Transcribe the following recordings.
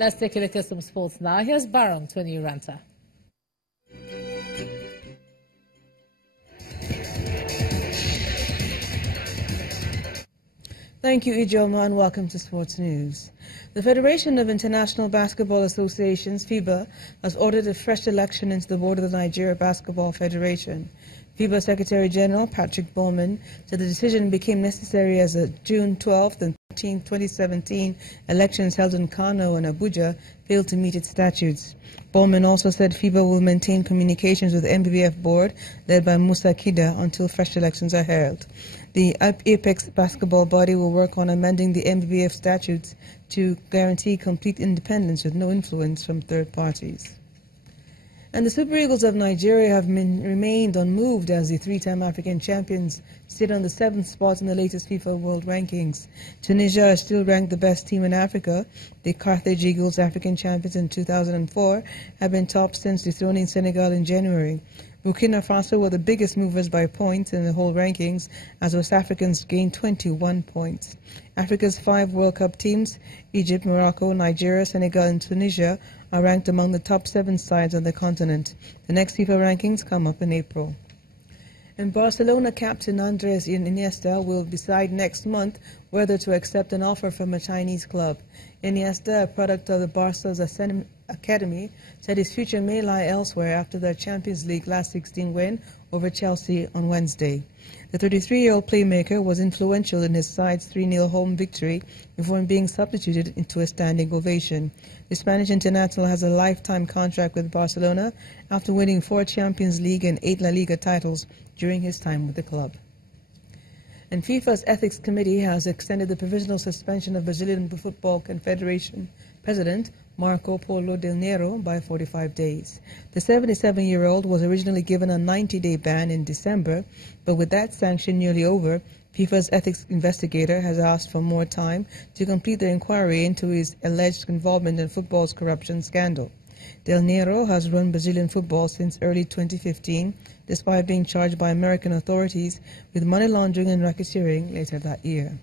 Let's take a look at some sports now. Here's Barong Tony Ranta. Thank you, Ijoma, and welcome to Sports News. The Federation of International Basketball Associations, FIBA, has ordered a fresh election into the board of the Nigeria Basketball Federation. FIBA Secretary General Patrick Bowman said the decision became necessary as the June 12th and 13th, 2017 elections held in Kano and Abuja failed to meet its statutes. Bowman also said FIBA will maintain communications with the NBBF board led by Musa Kida until fresh elections are held. The apex basketball body will work on amending the NBBF statutes to guarantee complete independence with no influence from third parties. And the Super Eagles of Nigeria have remained unmoved as the three-time African champions sit on the 7th spot in the latest FIFA World Rankings. Tunisia is still ranked the best team in Africa. The Carthage Eagles, African champions in 2004, have been top since dethroning Senegal in January. Burkina Faso were the biggest movers by points in the whole rankings, as West Africans gained 21 points. Africa's 5 World Cup teams, Egypt, Morocco, Nigeria, Senegal and Tunisia, are ranked among the top 7 sides on the continent. The next FIFA rankings come up in April. And Barcelona captain Andres Iniesta will decide next month whether to accept an offer from a Chinese club. Iniesta, a product of the Barca's academy, said his future may lie elsewhere after their Champions League last 16 win over Chelsea on Wednesday. The 33-year-old playmaker was influential in his side's 3-0 home victory before being substituted into a standing ovation. The Spanish international has a lifetime contract with Barcelona after winning 4 Champions League and 8 La Liga titles during his time with the club. And FIFA's Ethics Committee has extended the provisional suspension of Brazilian Football Confederation President Marco Polo Del Nero by 45 days. The 77-year-old was originally given a 90-day ban in December, but with that sanction nearly over, FIFA's ethics investigator has asked for more time to complete the inquiry into his alleged involvement in football's corruption scandal. Del Nero has run Brazilian football since early 2015, despite being charged by American authorities with money laundering and racketeering later that year.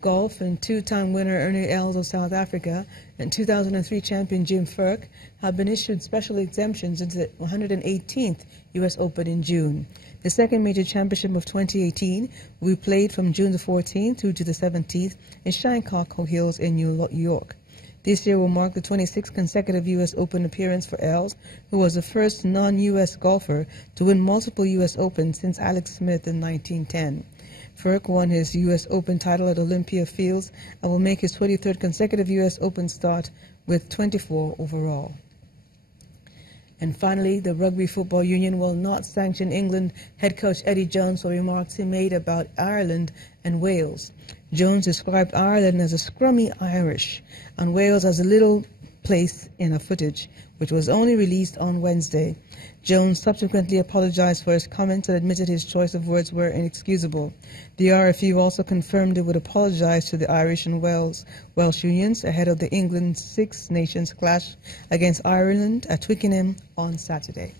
Golf and 2-time winner Ernie Els of South Africa and 2003 champion Jim Furyk have been issued special exemptions into the 118th U.S. Open in June. The second major championship of 2018 will be played from June the 14th through to the 17th in Shinnecock Hills in New York. This year will mark the 26th consecutive U.S. Open appearance for Els, who was the first non-U.S. golfer to win multiple U.S. Opens since Alex Smith in 1910. Furyk won his U.S. Open title at Olympia Fields and will make his 23rd consecutive U.S. Open start with 24 overall. And finally, the Rugby Football Union will not sanction England head coach Eddie Jones for remarks he made about Ireland and Wales. Jones described Ireland as a scrummy Irish and Wales as a little place in a footage, which was only released on Wednesday. Jones subsequently apologized for his comments and admitted his choice of words were inexcusable. The RFU also confirmed it would apologize to the Irish and Welsh unions ahead of the England Six Nations clash against Ireland at Twickenham on Saturday.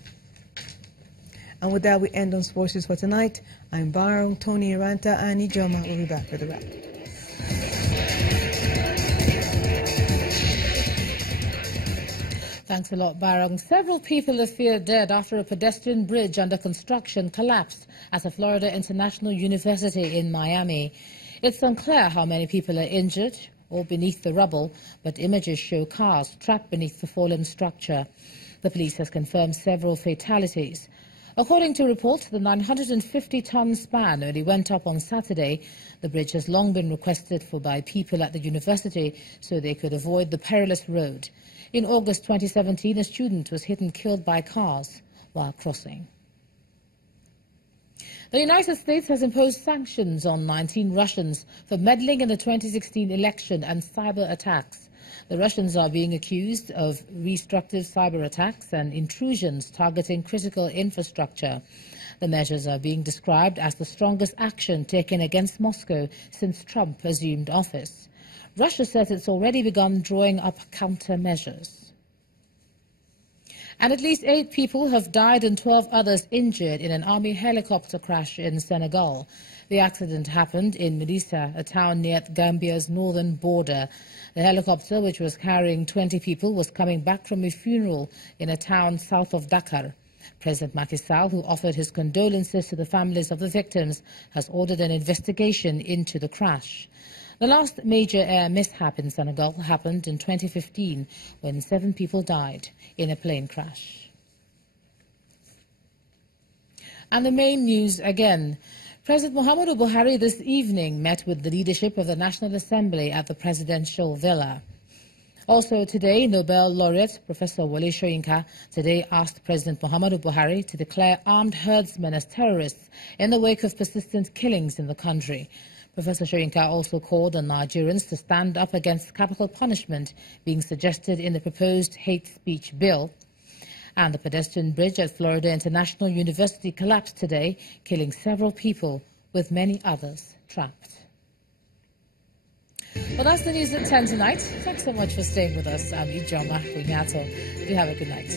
And with that, we end on Sports News for tonight. I'm Barong, Tony Ranta, and Ijoma will be back for the wrap. Thanks a lot, Barong. Several people are feared dead after a pedestrian bridge under construction collapsed at the Florida International University in Miami. It's unclear how many people are injured or beneath the rubble, but images show cars trapped beneath the fallen structure. The police has confirmed several fatalities. According to reports, the 950-ton span only went up on Saturday. The bridge has long been requested for by people at the university so they could avoid the perilous road. In August 2017, a student was hit and killed by cars while crossing. The United States has imposed sanctions on 19 Russians for meddling in the 2016 election and cyber attacks. The Russians are being accused of destructive cyber attacks and intrusions targeting critical infrastructure. The measures are being described as the strongest action taken against Moscow since Trump assumed office. Russia says it's already begun drawing up countermeasures. And at least 8 people have died and 12 others injured in an army helicopter crash in Senegal. The accident happened in Medissa, a town near Gambia's northern border. The helicopter, which was carrying 20 people, was coming back from a funeral in a town south of Dakar. President Macky Sall, who offered his condolences to the families of the victims, has ordered an investigation into the crash. The last major air mishap in Senegal happened in 2015 when 7 people died in a plane crash. And the main news again. President Muhammadu Buhari this evening met with the leadership of the National Assembly at the presidential villa. Also today, Nobel laureate Professor Wole Soyinka today asked President Muhammadu Buhari to declare armed herdsmen as terrorists in the wake of persistent killings in the country. Professor Soyinka also called on Nigerians to stand up against capital punishment being suggested in the proposed hate speech bill. And the pedestrian bridge at Florida International University collapsed today, killing several people, with many others trapped. Well, that's the news at 10 tonight. Thanks so much for staying with us. I'm Ijoma Kunyato. Do have a good night.